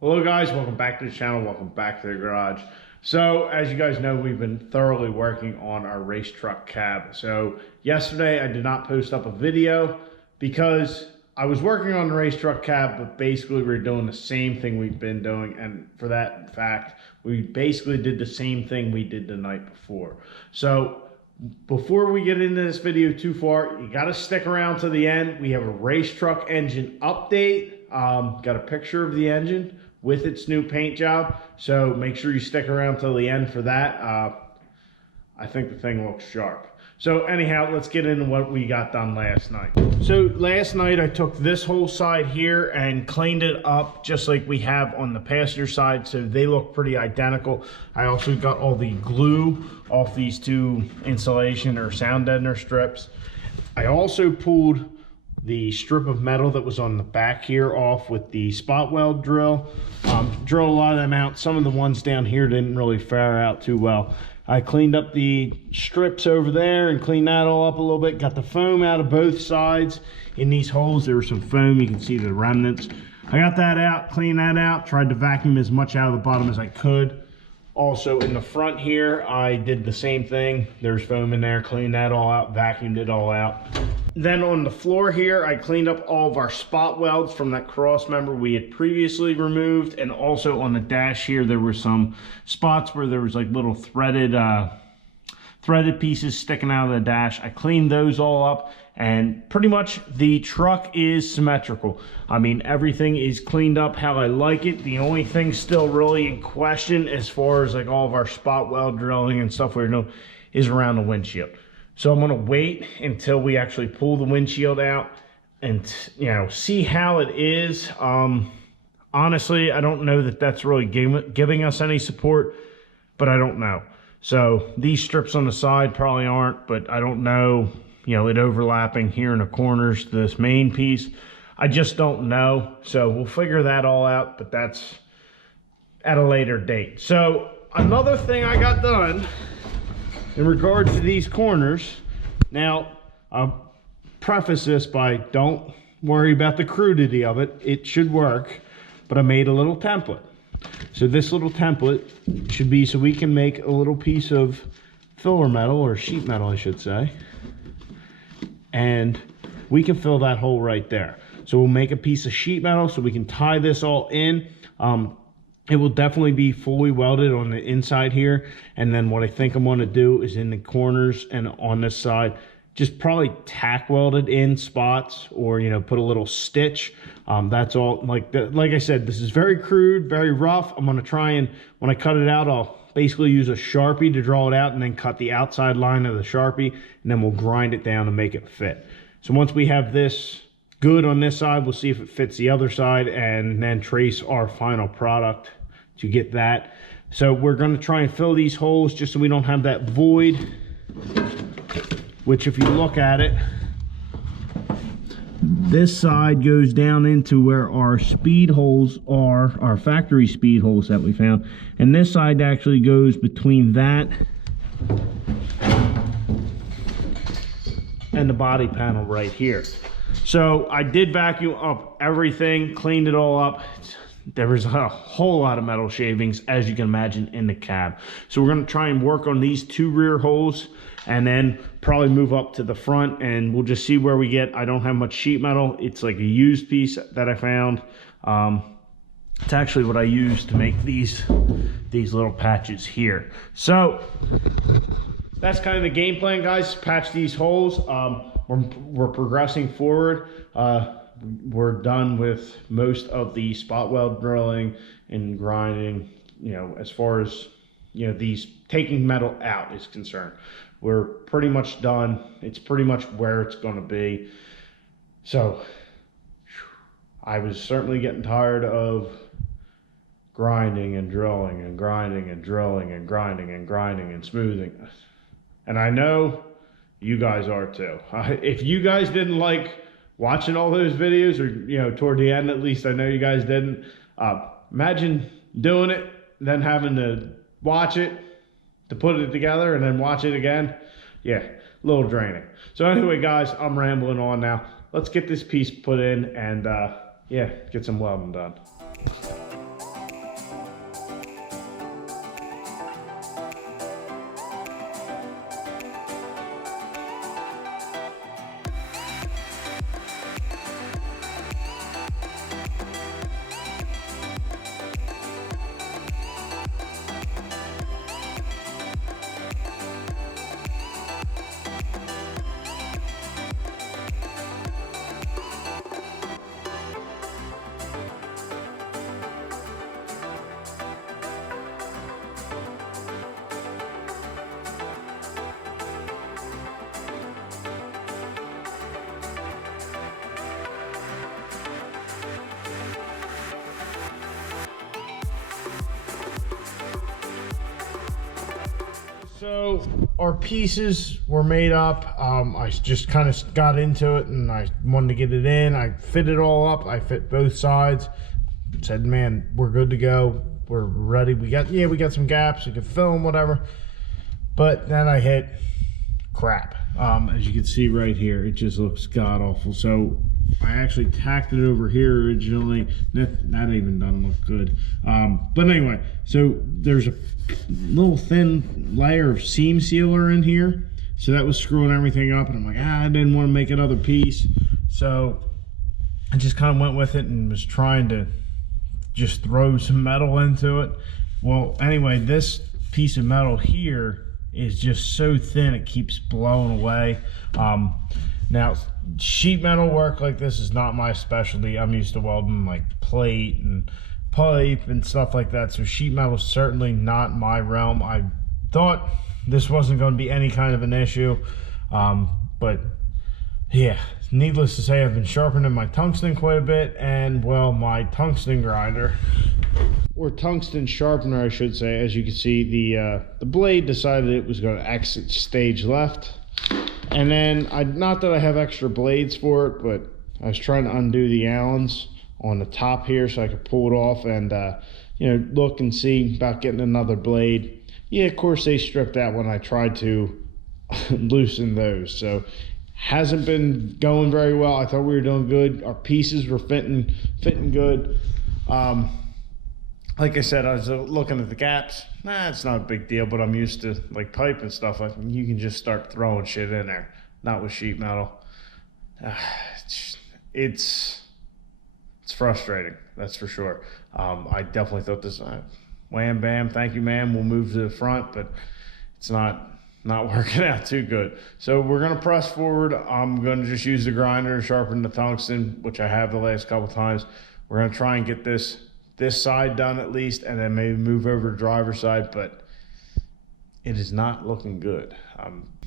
Hello guys, welcome back to the channel, welcome back to the garage. So as you guys know, we've been thoroughly working on our race truck cab. So yesterday I did not post up a video because I was working on the race truck cab, but basically we're doing the same thing we've been doing, and for that fact, we basically did the same thing we did the night before. So before we get into this video too far, you got to stick around to the end. We have a race truck engine update. Got a picture of the engine with its new paint job, so make sure you stick around till the end for that. I think the thing looks sharp. So anyhow, let's get into what we got done last night. So last night I took this whole side here and cleaned it up just like we have on the passenger side, so they look pretty identical. I also got all the glue off these two insulation or sound deadener strips. I also pulled the strip of metal that was on the back here off with the spot weld drill. Drilled a lot of them out. Some of the ones down here didn't really fare out too well. I cleaned up the strips over there and cleaned that all up a little bit. Got the foam out of both sides. In these holes there was some foam, you can see the remnants. I got that out, cleaned that out, tried to vacuum as much out of the bottom as I could. Also in the front here I did the same thing. There's foam in there, cleaned that all out, vacuumed it all out. Then on the floor here, I cleaned up all of our spot welds from that cross member we had previously removed. And also on the dash here, there were some spots where there was like little threaded pieces sticking out of the dash. I cleaned those all up, and pretty much the truck is symmetrical. I mean, everything is cleaned up how I like it. The only thing still really in question as far as like all of our spot weld drilling and stuff we're doing is around the windshield. So I'm gonna wait until we actually pull the windshield out and, you know, see how it is. Honestly, I don't know that that's really giving us any support, but I don't know. So these strips on the side probably aren't, but I don't know, you know, it overlapping here in the corners to this main piece. I just don't know. So we'll figure that all out, but that's at a later date. So another thing I got done in regards to these corners, now I'll preface this by don't worry about the crudity of it. It should work, but I made a little template. So this little template should be so we can make a little piece of filler metal, or sheet metal I should say, and we can fill that hole right there. So we'll make a piece of sheet metal so we can tie this all in. It will definitely be fully welded on the inside here, and then what I think I'm going to do is in the corners and on this side, just probably tack welded in spots, or, you know, put a little stitch. That's all. Like I said, this is very crude, very rough. I'm going to try, and when I cut it out, I'll basically use a Sharpie to draw it out and then cut the outside line of the Sharpie, and then we'll grind it down to make it fit. So once we have this good on this side, we'll see if it fits the other side, and then trace our final product to get that. So we're going to try and fill these holes just so we don't have that void, which if you look at it, this side goes down into where our speed holes are, our factory speed holes that we found, and this side actually goes between that and the body panel right here. So I did vacuum up everything, cleaned it all up. There was a whole lot of metal shavings, as you can imagine, in the cab. So we're going to try and work on these two rear holes, and then probably move up to the front, and we'll just see where we get. I don't have much sheet metal. It's like a used piece that I found. It's actually what I used to make these little patches here. So that's kind of the game plan, guys. Patch these holes. We're progressing forward. We're done with most of the spot weld drilling and grinding, you know, as far as, you know, these taking metal out is concerned. We're pretty much done. It's pretty much where it's going to be. So I was certainly getting tired of grinding and drilling and grinding and drilling and grinding and grinding and smoothing. And I know you guys are too. If you guys didn't like watching all those videos, or, you know, toward the end at least, I know you guys didn't. Imagine doing it, then having to watch it, to put it together, and then watch it again. Yeah, a little draining. So anyway, guys, I'm rambling on now. Let's get this piece put in and, yeah, get some welding done. So our pieces were made up. I just kind of got into it and I wanted to get it in. I fit it all up. I fit both sides. Said, man, we're good to go. We're ready. We got some gaps. We could film, whatever. But then I hit crap. As you can see right here, it just looks god awful. So I actually tacked it over here originally. That even doesn't look good. But anyway, so there's a little thin layer of seam sealer in here. So that was screwing everything up. And I'm like, I didn't want to make another piece. So I just kind of went with it and was trying to just throw some metal into it. Well, anyway, this piece of metal here is just so thin it keeps blowing away. Now sheet metal work like this is not my specialty. I'm used to welding like plate and pipe and stuff like that, so sheet metal is certainly not my realm. I thought this wasn't going to be any kind of an issue, but yeah, needless to say, I've been sharpening my tungsten quite a bit, and well, my tungsten grinder, or tungsten sharpener I should say, as you can see, the blade decided it was going to exit stage left. And then, not that I have extra blades for it, but I was trying to undo the Allens on the top here so I could pull it off and you know, look and see about getting another blade. Yeah, of course they stripped that when I tried to loosen those, so hasn't been going very well. I thought we were doing good. Our pieces were fitting good. Like I said, I was looking at the gaps. It's not a big deal, but I'm used to like pipe and stuff. Like you can just start throwing shit in there. Not with sheet metal. It's frustrating, that's for sure. I definitely thought this, wham bam, thank you ma'am, we'll move to the front, but it's not working out too good. So we're gonna press forward. I'm gonna just use the grinder to sharpen the tungsten, which I have the last couple times. We're gonna try and get this side done at least, and then maybe move over to driver's side, but it is not looking good.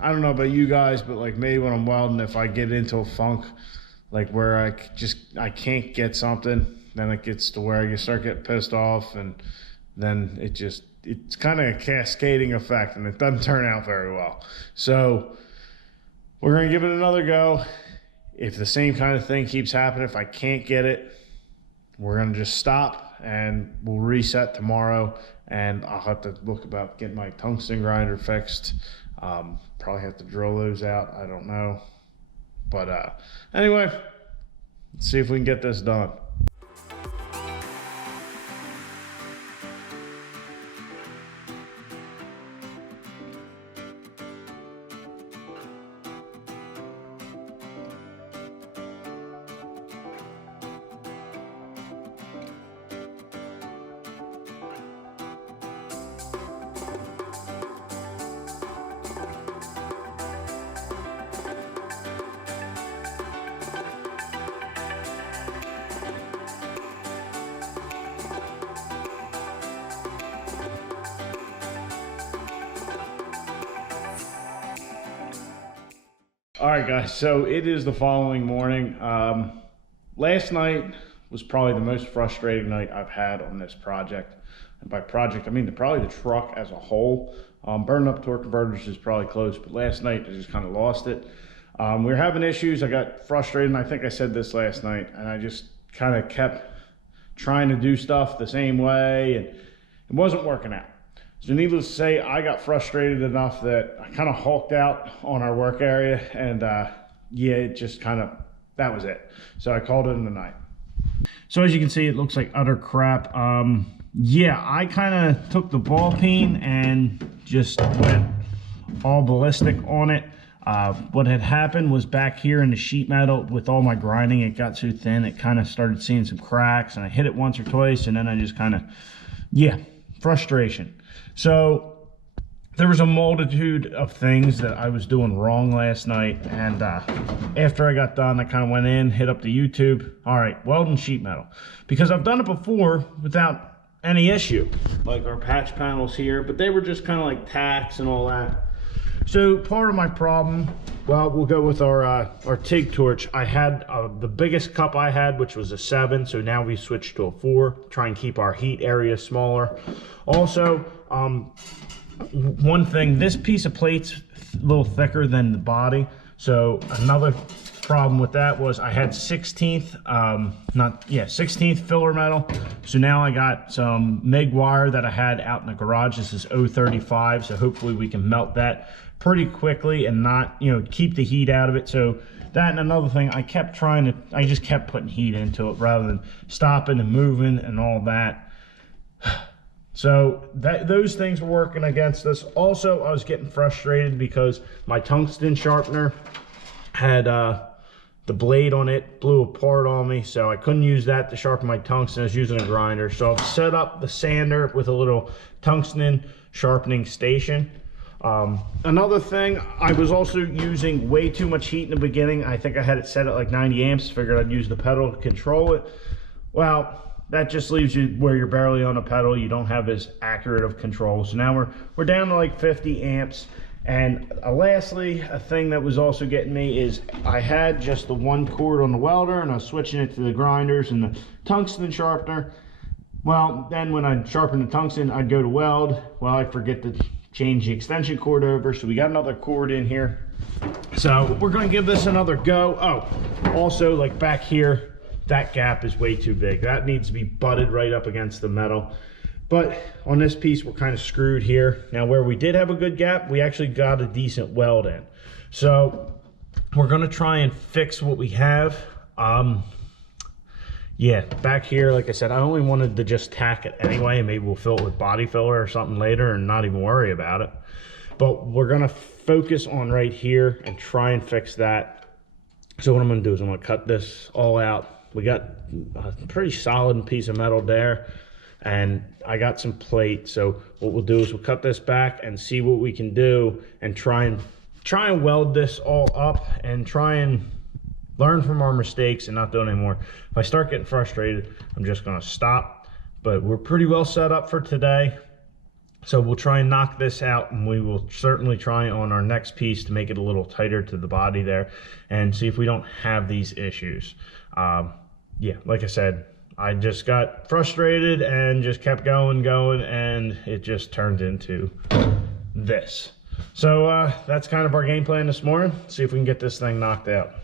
I don't know about you guys, but like me when I'm welding, if I get into a funk, like where I can't get something, then it gets to where you start getting pissed off, and then it's kind of a cascading effect, and it doesn't turn out very well. So we're gonna give it another go. If the same kind of thing keeps happening, if I can't get it, we're gonna just stop and we'll reset tomorrow, and I'll have to look about getting my tungsten grinder fixed. Probably have to drill those out, I don't know. But anyway, let's see if we can get this done. All right, guys, so it is the following morning. Last night was probably the most frustrating night I've had on this project. And by project, I mean probably the truck as a whole. Burning up torque converters is probably close, but last night I just kind of lost it. We were having issues. I got frustrated, and I think I said this last night, and I just kind of kept trying to do stuff the same way, and it wasn't working out. So needless to say, I got frustrated enough that I kind of hulked out on our work area, and yeah, it just kind of, that was it. So I called it in the night. So as you can see, it looks like utter crap. Yeah, I kind of took the ball peen and just went all ballistic on it. What had happened was back here in the sheet metal, with all my grinding, it got so thin, it kind of started seeing some cracks, and I hit it once or twice, and then I just kind of, yeah, frustration. So there was a multitude of things that I was doing wrong last night, and after I got done, I kind of went in, hit up the YouTube. All right, welding sheet metal, because I've done it before without any issue, like our patch panels here, but they were just kind of like tacks and all that. So part of my problem, well, we'll go with our TIG torch. I had the biggest cup I had, which was a 7, so now we switched to a 4, try and keep our heat area smaller. Also, one thing, this piece of plate's a little thicker than the body. So another problem with that was I had 16th, 16th filler metal. So now I got some MIG wire that I had out in the garage. This is 035, so hopefully we can melt that pretty quickly and not, you know, keep the heat out of it. So that, and another thing, I just kept putting heat into it rather than stopping and moving and all that. So those things were working against us. Also, I was getting frustrated because my tungsten sharpener had the blade on it blew apart on me, so I couldn't use that to sharpen my tungsten. I was using a grinder. So I've set up the sander with a little tungsten sharpening station. Another thing, I was also using way too much heat in the beginning. I think I had it set at like 90 amps, figured I'd use the pedal to control it. Well, that just leaves you where you're barely on a pedal. You don't have as accurate of control. So now we're down to like 50 amps. And lastly, a thing that was also getting me is I had just the one cord on the welder and I was switching it to the grinders and the tungsten sharpener. Well, then when I'd sharpen the tungsten, I'd go to weld. Well, I forget to change the extension cord over. So we got another cord in here. So we're going to give this another go. Oh, also like back here, that gap is way too big. That needs to be butted right up against the metal. But on this piece, we're kind of screwed here. Now, where we did have a good gap, we actually got a decent weld in. So we're going to try and fix what we have. Yeah, back here, like I said, I only wanted to just tack it anyway, and maybe we'll fill it with body filler or something later and not even worry about it. But we're going to focus on right here and try and fix that. So what I'm going to do is I'm going to cut this all out. We got a pretty solid piece of metal there. And I got some plate, so what we'll do is we'll cut this back and see what we can do and try and weld this all up and try and learn from our mistakes and not do it anymore. If I start getting frustrated, I'm just going to stop. But we're pretty well set up for today, so we'll try and knock this out, and we will certainly try on our next piece to make it a little tighter to the body there and see if we don't have these issues. Yeah, like I said, I just got frustrated and just kept going, and it just turned into this. So that's kind of our game plan this morning. See if we can get this thing knocked out.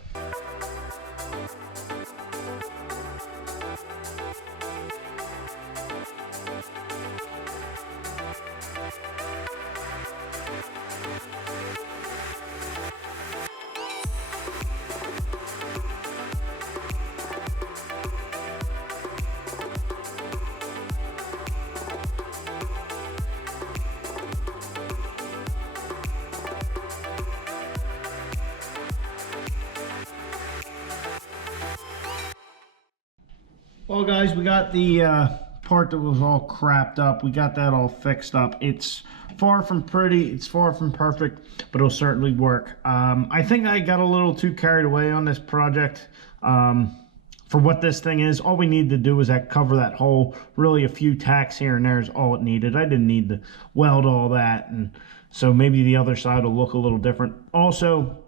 Well guys, we got the part that was all crapped up. We got that all fixed up. It's far from pretty, it's far from perfect, but it'll certainly work. I think I got a little too carried away on this project. For what this thing is, all we need to do is cover that hole. Really a few tacks here and there is all it needed. I didn't need to weld all that, and so maybe the other side will look a little different. Also,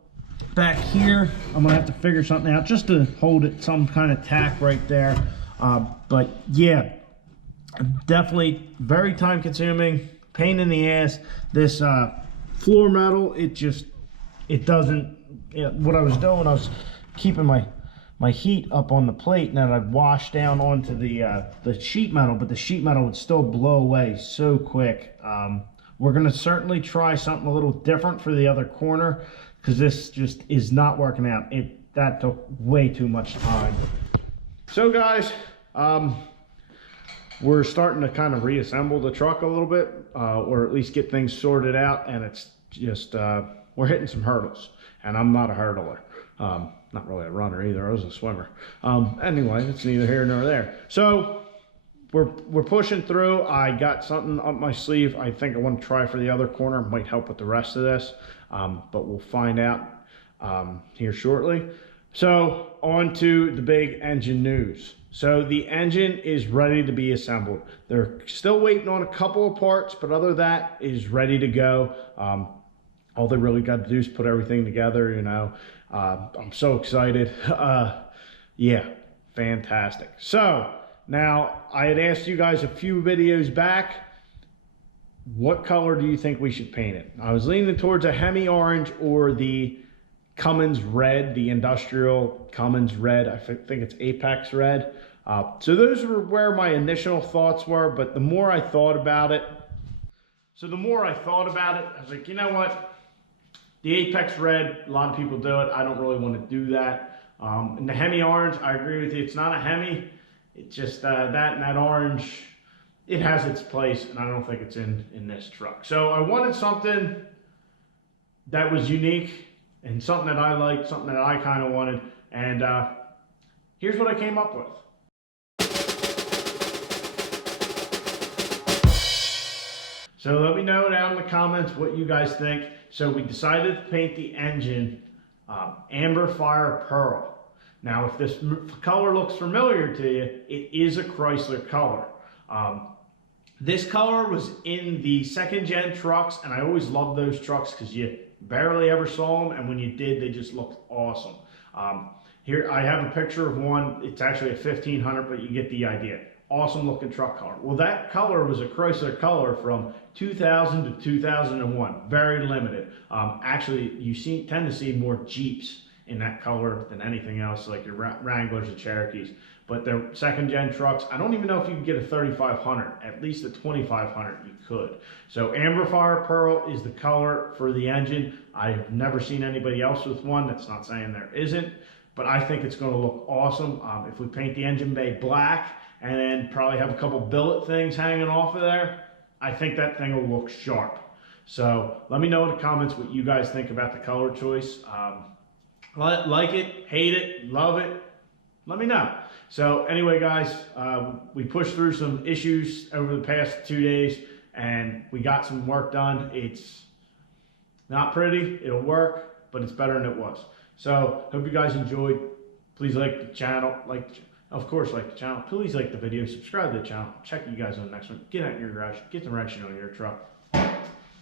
back here, I'm gonna have to figure something out just to hold it, some kind of tack right there. But yeah, definitely very time consuming, pain in the ass. This floor metal, it doesn't, what I was doing, I was keeping my heat up on the plate, and then I'd wash down onto the sheet metal, but the sheet metal would still blow away so quick. We're gonna certainly try something a little different for the other corner, because this just is not working out. That took way too much time. So guys, we're starting to kind of reassemble the truck a little bit, or at least get things sorted out, and it's just, we're hitting some hurdles, and I'm not a hurdler. Not really a runner either, I was a swimmer. Anyway, it's neither here nor there. So we're pushing through. I got something up my sleeve. I think I want to try for the other corner. It might help with the rest of this, but we'll find out here shortly. So on to the big engine news. So the engine is ready to be assembled. They're still waiting on a couple of parts, but other than that is ready to go. All they really got to do is put everything together, you know. I'm so excited. Yeah, fantastic. So now I had asked you guys a few videos back, what color do you think we should paint it? I was leaning towards a Hemi orange or the Cummins red, the industrial Cummins red. I think it's Apex red. So those were where my initial thoughts were, but the more I thought about it, I was like, you know what? The Apex red, a lot of people do it. I don't really want to do that. And the Hemi orange, I agree with you. It's not a Hemi. It's just that and that orange, it has its place, and I don't think it's in this truck. So I wanted something that was unique and something that I liked, something that I kind of wanted. And here's what I came up with. So let me know down in the comments what you guys think. So we decided to paint the engine Amber Fire Pearl. Now, if this color looks familiar to you, it is a Chrysler color. This color was in the second gen trucks, and I always loved those trucks because you barely ever saw them, and when you did, they just looked awesome. Here I have a picture of one. It's actually a 1500, but you get the idea. Awesome looking truck color. Well, that color was a Chrysler color from 2000 to 2001. Very limited. Actually, you tend to see more Jeeps in that color than anything else, like your Wranglers and Cherokees. But they're second gen trucks. I don't even know if you could get a 3500. At least a 2500 you could. So Amber Fire Pearl is the color for the engine. I've never seen anybody else with one. That's not saying there isn't, but I think it's going to look awesome. If we paint the engine bay black and then probably have a couple billet things hanging off of there, I think that thing will look sharp. So let me know in the comments what you guys think about the color choice. Like it, hate it, love it, let me know. So anyway, guys, we pushed through some issues over the past 2 days and we got some work done. It's not pretty, it'll work, but it's better than it was. So hope you guys enjoyed. Please like the channel, of course, like the channel. Please like the video, subscribe to the channel. Check you guys on the next one. Get out in your garage, get the wrenching on your truck.